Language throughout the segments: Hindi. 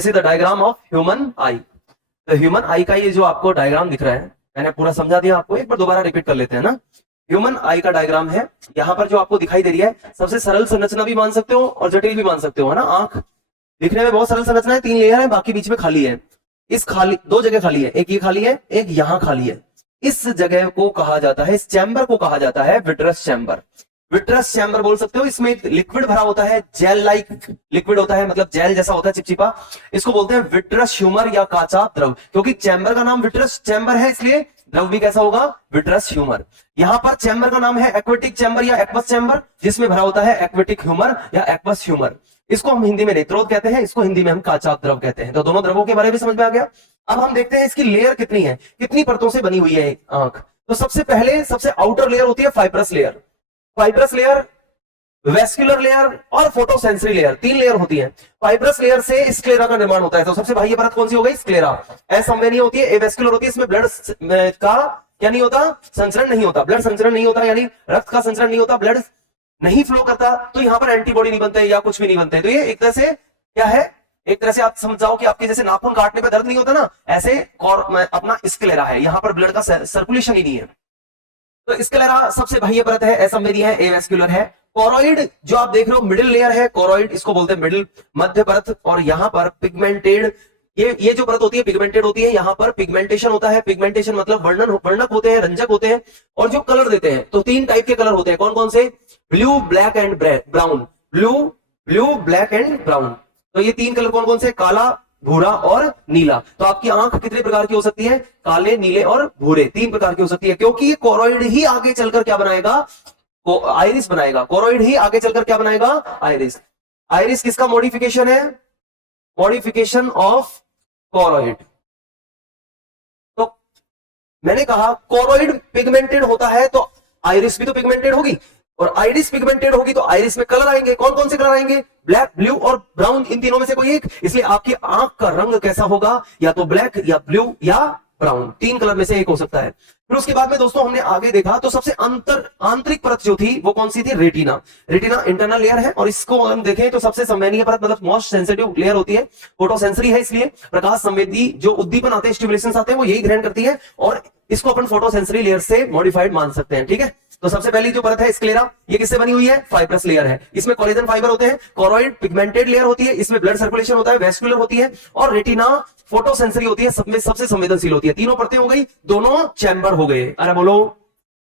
This is the diagram of human आई। तो ह्यूमन आई का ये जो आपको डायग्राम दिख रहा है, मैंने पूरा समझा दिया आपको, एक बार दोबारा रिपीट कर लेते हैं ना। ह्यूमन आई का डायग्राम है, यहाँ पर जो आपको दिखाई दे रही है, सबसे सरल संरचना भी मान सकते हो और जटिल भी मान सकते हो, है ना। आंख दिखने में बहुत सरल संरचना है, 3 लेयर है, बाकी बीच में खाली है। इस खाली 2 जगह खाली है, एक ये खाली है, एक यहाँ खाली है। इस जगह को कहा जाता है, इस चैम्बर को कहा जाता है विट्रस चैम्बर। विट्रस चैम्बर बोल सकते हो। इसमें एक लिक्विड भरा होता है, जेल लाइक लिक्विड होता है, मतलब जेल जैसा होता है, चिपचिपा। इसको बोलते हैं विट्रस ह्यूमर या काचा द्रव। क्योंकि चैम्बर का नाम विट्रस चैम्बर है, इसलिए द्रव भी कैसा होगा, विट्रस ह्यूमर। यहां पर चैम्बर का नाम है एक्वेटिक चैम्बर या एक्वस चैम्बर, जिसमें भरा होता है एक्वेटिक ह्यूमर या एक्वस ह्यूमर। इसको हम हिंदी में नेत्रोद कहते हैं, इसको हिंदी में हम काचा द्रव कहते हैं। तो दोनों द्रवों के बारे में समझ में आ गया। अब हम देखते हैं इसकी लेयर कितनी है, कितनी परतों से बनी हुई है आंख। तो सबसे पहले सबसे आउटर लेयर होती है fibrous layer. Fibrous layer, vascular layer और फोटोसेंसरी लेयर, 3 लेयर होती है। फाइब्रस लेयर से स्क्लेरा का निर्माण होता है। तो सबसे बाह्य परत कौन सी हो गई, स्क्लेरा। असंवेदनीय होती है, एवेस्कुलर होती है, इसमें ब्लड का क्या नहीं होता, संचरण नहीं होता। ब्लड संचरण नहीं होता, यानी रक्त का संचरण नहीं होता, ब्लड नहीं फ्लो करता, तो यहां पर एंटीबॉडी नहीं बनते या कुछ भी नहीं बनते। तो ये एक तरह से क्या है, एक तरह से आप समझाओ कि आपके जैसे नाखून काटने पे दर्द नहीं होता ना, ऐसे अपना स्क्लेरा है, यहां पर ब्लड का सर्कुलेशन ही नहीं है। तो स्क्लेरा सबसे बाह्य परत है, असंवेदी है, एवेस्कुलर है। कोरोइड जो आप देख रहे हो मिडिल लेयर है, कोरोइड इसको बोलते हैं मिडिल, मध्य परत। और यहां पर पिगमेंटेड, ये जो परत होती है पिगमेंटेड होती है, यहां पर पिगमेंटेशन होता है। पिगमेंटेशन मतलब वर्णक होते हैं, रंजक होते हैं, और जो कलर देते हैं। तो 3 टाइप के कलर होते हैं, कौन कौन से, blue, black and brown. Blue, black and brown. तो ये 3 कलर कौन कौन से, काला, भूरा और नीला। तो आपकी आंख कितने प्रकार की हो सकती है, काले, नीले और भूरे, 3 प्रकार की हो सकती है। क्योंकि ये कोरोइड ही आगे चलकर क्या बनाएगा, आइरिस बनाएगा। कोरोइड ही आगे चलकर क्या बनाएगा, आइरिस। आइरिस किसका मॉडिफिकेशन है, मॉडिफिकेशन ऑफ कोरोइड। तो मैंने कहा कोरोइड पिगमेंटेड होता है, तो आइरिस भी तो पिगमेंटेड होगी, और आइरिस पिगमेंटेड होगी तो आइरिस में कलर आएंगे। कौन कौन से कलर आएंगे, ब्लैक, ब्लू और ब्राउन, इन तीनों में से कोई एक। इसलिए आपकी आंख का रंग कैसा होगा, या तो ब्लैक या ब्लू या ब्राउन, 3 कलर में से एक हो सकता है। फिर उसके बाद में दोस्तों हमने आगे देखा, तो सबसे आंतरिक परत जो थी वो कौन सी थी, रेटिना। रेटिना इंटरनल लेयर है, और इसको हम देखें तो सबसे संवेदनीय परत, मतलब मोस्ट सेंसिटिव लेयर होती है, फोटोसेंसरी है, इसलिए प्रकाश संवेदी जो उद्दीपन आते हैं, स्टिमुलेशंस आते हैं, वो यही ग्रहण करती है, और इसको अपन फोटोसेंसरी लेयर से मॉडिफाइड मान सकते हैं। ठीक है, तो सबसे पहली जो परत है स्क्लेरा, ये किससे बनी हुई है, फाइब्रस लेयर है। इसमें कोलेजन फाइबर होते हैं। कोरोइड पिगमेंटेड लेयर होती है, इसमें ब्लड सर्कुलेशन होता है, वेस्कुलर होती है, और रेटिना फोटोसेंसरी होती है, सबसे संवेदनशील होती है। तीनों परतें हो गई, दोनों चैम्बर हो गए। अरे बोलो।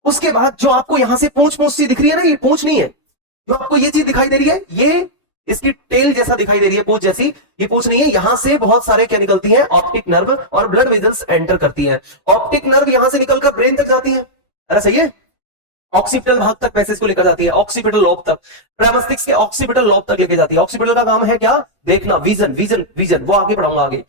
उसके बाद जो आपको यहां से पूंछ सी दिख रही है ना, ये पूंछ नहीं है, जो आपको ये चीज दिखाई दे रही है, ये इसकी टेल जैसा दिखाई दे रही है, पूंछ जैसी, ये पूंछ नहीं है। यहां से बहुत सारे क्या निकलती है, ऑप्टिक नर्व और ब्लड वेजल्स एंटर करती है। ऑप्टिक नर्व यहां से निकलकर ब्रेन तक जाती है। अरे सही है, ऑक्सीपिटल भाग तक पैसेज को लेकर जाती है, ऑक्सीपिटल लोब तक, प्रेमस्टिक्स के ऑक्सीपिटल लोब तक लेकर जाती है। ऑक्सीपिटल का काम है क्या, देखना, विजन, विजन, विजन, वो आगे पढ़ाऊंगा आगे।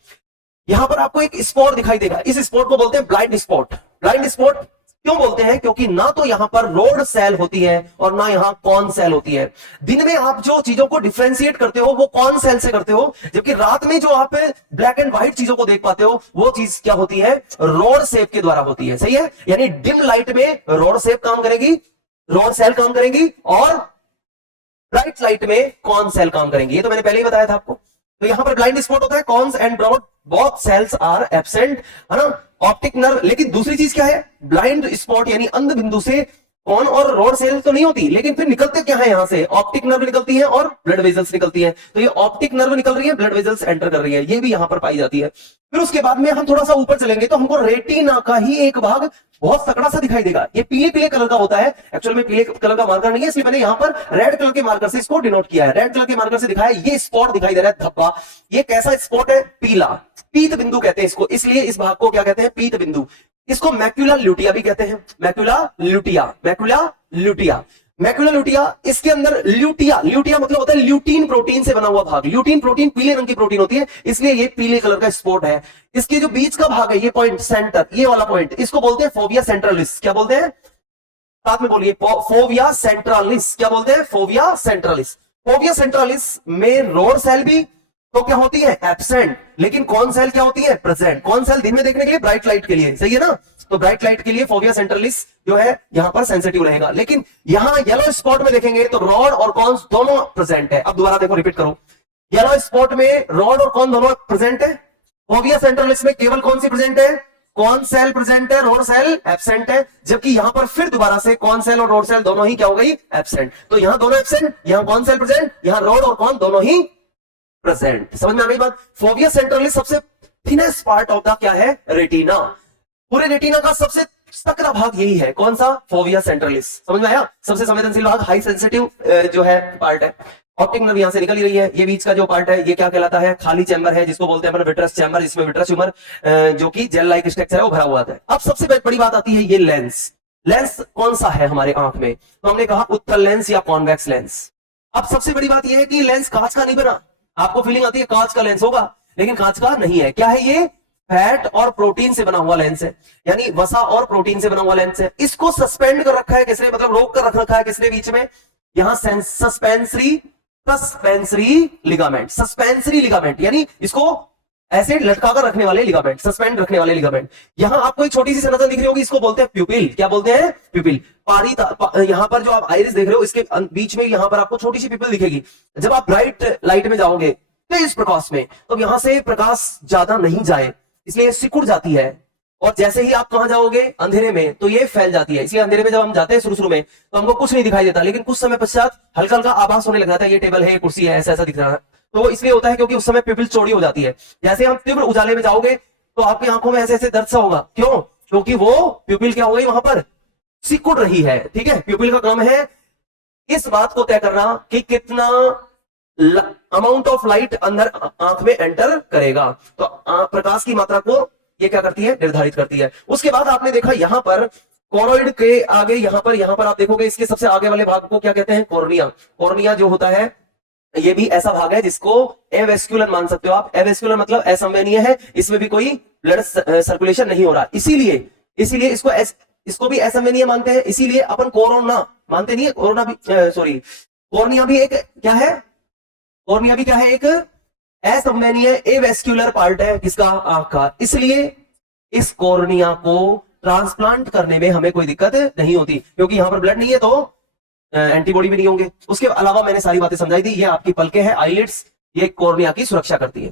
यहां पर आपको एक स्पॉट दिखाई देगा, इस स्पॉट को बोलते हैं ब्लाइंड स्पॉट। ब्लाइंड स्पॉट क्यों बोलते हैं, क्योंकि ना तो यहां पर रोड सेल होती है और ना यहां कॉन सेल होती है। दिन में आप जो चीजों को डिफरेंशिएट करते हो वो कॉन सेल से करते हो, जबकि रात में जो आप ब्लैक एंड व्हाइट चीजों को देख पाते हो वो चीज क्या होती है, रोड शेप के द्वारा होती है। सही है, यानी डिम लाइट में रोड शेप काम करेगी, रोड सेल काम करेंगी, और ब्राइट लाइट में कॉन सेल काम करेंगी। ये तो मैंने पहले ही बताया था आपको। तो यहां पर ब्लाइंड स्पॉट होता है, कॉन्स एंड ब्रॉड बोथ सेल्स आर एब्सेंट, है ना, ऑप्टिक नर्व। लेकिन दूसरी चीज क्या है, ब्लाइंड स्पॉट यानी अंध बिंदु से कॉन और रोड सेल तो नहीं होती, लेकिन फिर निकलते क्या है, यहां से ऑप्टिक नर्व निकलती है और ब्लड वेजल्स निकलती है। तो ये ऑप्टिक नर्व निकल रही है, ब्लड वेजल्स एंटर कर रही है, ये भी यहां पर पाई जाती है। फिर उसके बाद में हम थोड़ा सा ऊपर चलेंगे तो हमको रेटिना का ही एक भाग बहुत तकड़ा सा दिखाई देगा। ये पीले पीले कलर का होता है, एक्चुअल में पीले कलर का मार्कर नहीं है, इसलिए मैंने यहां पर रेड कलर के मार्कर से इसको डिनोट किया है। रेड कलर के मार्कर से दिखाया, ये स्पॉट दिखाई दे रहा है, धब्बा। ये कैसा स्पॉट है, पीला, पीत बिंदु कहते हैं इसको, इसलिए इस भाग को क्या कहते हैं, पीत बिंदु। इसको मैक्यूला ल्यूटिया भी कहते हैं, macula lutea, macula lutea, macula lutea. इसके अंदर ल्यूटिया, ल्यूटिया मतलब होता है ल्यूटीन प्रोटीन से बना हुआ भाग। ल्यूटीन प्रोटीन पीले रंग की प्रोटीन होती है, इसलिए ये पीले कलर का स्पॉट है। इसके जो बीच का भाग है, ये पॉइंट सेंटर, ये वाला पॉइंट, इसको बोलते हैं फोविया सेंट्रलिस। क्या बोलते हैं, साथ में बोलिए, फोविया सेंट्रलिस। क्या बोलते हैं, फोविया सेंट्रलिस। फोविया सेंट्रलिस में रोड सेल भी तो क्या होती है, एब्सेंट, लेकिन कौन सेल क्या होती है, प्रेजेंट। कौन सेल दिन में देखने के लिए, ब्राइट लाइट के लिए, सही है ना। तो ब्राइट लाइट के लिए फोविया सेंट्रलिस जो है यहां पर सेंसिटिव रहेगा, लेकिन यहां येलो स्पॉट में देखेंगे तो रॉड और कॉन्स दोनों प्रेजेंट है। अब दोबारा देखो, रिपीट करो, येलो स्पॉट में रॉड और कॉन दोनों प्रेजेंट है। फोविया सेंट्रलिस में केवल कौन सी प्रेजेंट है? कॉन सेल प्रेजेंट है, रोड सेल एब्सेंट है। जबकि यहां पर फिर दोबारा से कॉन सेल और रोड सेल दोनों ही क्या हो गई? एब्सेंट। तो यहां दोनों एब्सेंट, यहां कॉन सेल प्रेजेंट, यहां रोड और कॉन दोनों ही प्रेजेंट। समझ में आ गई बात? फोविया सेंट्रलिस सबसे थिनेस्ट पार्ट ऑफ द क्या है? रेटिना। पूरे रेटिना का सबसे सकरा भाग यही है। कौन सा? Fovea centralis. समझ में आया? सबसे संवेदनशील भाग, हाई सेंसिटिव जो है पार्ट है। ऑप्टिक नर्व यहां से निकल ही रही है। ये बीच का जो पार्ट है ये क्या कहलाता है? खाली चैम्बर है, जिसको बोलते हैं अपन विट्रस चैम्बर। इसमें विट्रस ट्यूमर जो कि जेल लाइक स्ट्रक्चर है वो भरा हुआ है। अब सबसे बड़ी बात आती है ये लेंस। लेंस कौन सा है हमारे आंख में? तो हमने कहा उत्तल लेंस या कॉन्वेक्स लेंस। अब सबसे बड़ी बात यह है कि लेंस कांच का नहीं बना। आपको फीलिंग आती है कांच का लेंस होगा, लेकिन कांच का नहीं है। क्या है ये? फैट और प्रोटीन से बना हुआ लेंस है, यानी वसा और प्रोटीन से बना हुआ लेंस है। इसको सस्पेंड कर रखा है किसने? मतलब रोक कर रख रखा है किसने बीच में? यहां सस्पेंसरी लिगामेंट। सस्पेंसरी लिगामेंट यानी इसको ऐसे लटका कर रखने वाले लिगामेंट, सस्पेंड रखने वाले लिगामेंट। यहां आपको एक छोटी सी संरचना दिख रही होगी, इसको बोलते हैं प्यूपिल। क्या बोलते हैं? प्यूपिल। यहां पर जो आप आइरिस देख रहे हो इसके बीच में यहां पर आपको छोटी सी प्यूपिल दिखेगी। जब आप ब्राइट लाइट में जाओगे तेज प्रकाश में, तो यहां से प्रकाश ज्यादा नहीं जाए इसलिए सिकुड़ जाती है। और जैसे ही आप कहां जाओगे? अंधेरे में, तो ये फैल जाती है। इसलिए अंधेरे में जब हम जाते हैं शुरू में तो हमको कुछ नहीं दिखाई देता, लेकिन कुछ समय पश्चात हल्का हल्का आभास होने लग जाता है, ये टेबल है, ये कुर्सी है, ऐसा ऐसा दिख रहा है। तो इसलिए होता है क्योंकि उस समय प्यूपिल चौड़ी हो जाती है। जैसे हम तीव्र उजाले में जाओगे तो आपकी आंखों में ऐसे ऐसे दर्द सा होगा। क्यों? क्योंकि वो प्यूपिल क्या हो गई? वहां पर सिकुड़ रही है। ठीक है, प्यूपिल का काम है इस बात को तय करना कि कितना अमाउंट ऑफ लाइट अंदर आंख में एंटर करेगा। तो प्रकाश की मात्रा को ये क्या करती है? निर्धारित करती है। उसके बाद आपने देखा यहां पर कोरोइड के आगे यहां पर आप देखोगे इसके सबसे आगे वाले भाग को क्या कहते हैं? कॉर्निया। कॉर्निया जो होता है ये भी ऐसा भाग है जिसको एवेस्क्युलर मान सकते हो आप। एवेस्क्युलर मतलब असंवेदनीय है, इसमें भी कोई ब्लड सर्कुलेशन नहीं हो रहा। इसीलिए इसको भी असंवेदनीय मानते हैं। इसीलिए अपन कोरोना मानते नहीं है। कोरोना भी सॉरी कॉर्निया भी एक क्या है? कॉर्निया भी क्या है? एक असंवेदनीय एवेस्क्युलर पार्ट है किसका? आंख का। इसलिए इस कॉर्निया को ट्रांसप्लांट करने में हमें कोई दिक्कत नहीं होती, क्योंकि यहां पर ब्लड नहीं है तो एंटीबॉडी भी नहीं होंगे। उसके अलावा मैंने सारी बातें समझाई थी। ये आपकी पलकें हैं, आईलिड्स, ये कॉर्निया की सुरक्षा करती है।